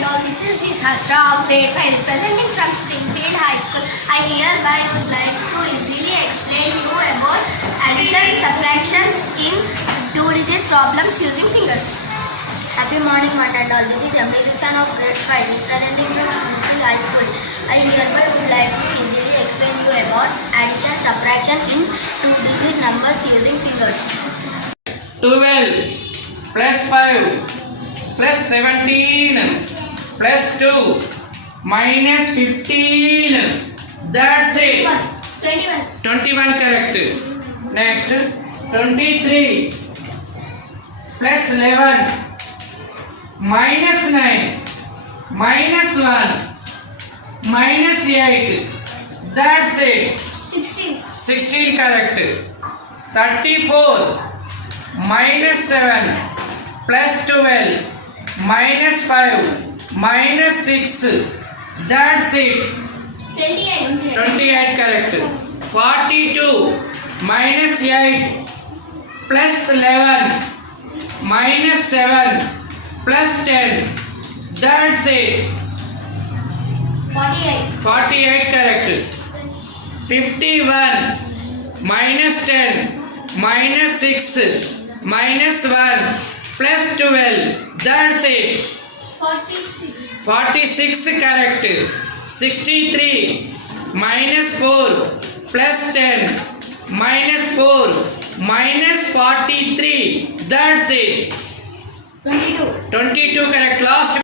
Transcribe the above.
and all. This is G. Sastra of grade 5 representing from Springfield High School. I hereby would like to easily explain you about addition, subtractions in two-digit problems using fingers. Happy morning one and all. This is Emily Fan of grade 5 representing from Springfield High School. I hereby would like to easily explain you about addition, subtraction in two-digit numbers using fingers. 12 plus 5 plus 17 plus 2 minus 15. That's it. 21 correct. Next 23 plus 11 minus 9 minus 1 minus 8. That's it. 16 correct. 34 minus 7 plus 12 minus 5 minus 6. That's it. 28 correct. 42 minus 8 plus 11 minus 7 plus 10. That's it. 48 correct. 51 minus 10 minus 6 minus 1 plus 12. That's it. 46 correct. 63 minus 4 plus 10 minus 4 minus 43. That's it. 22 correct. Last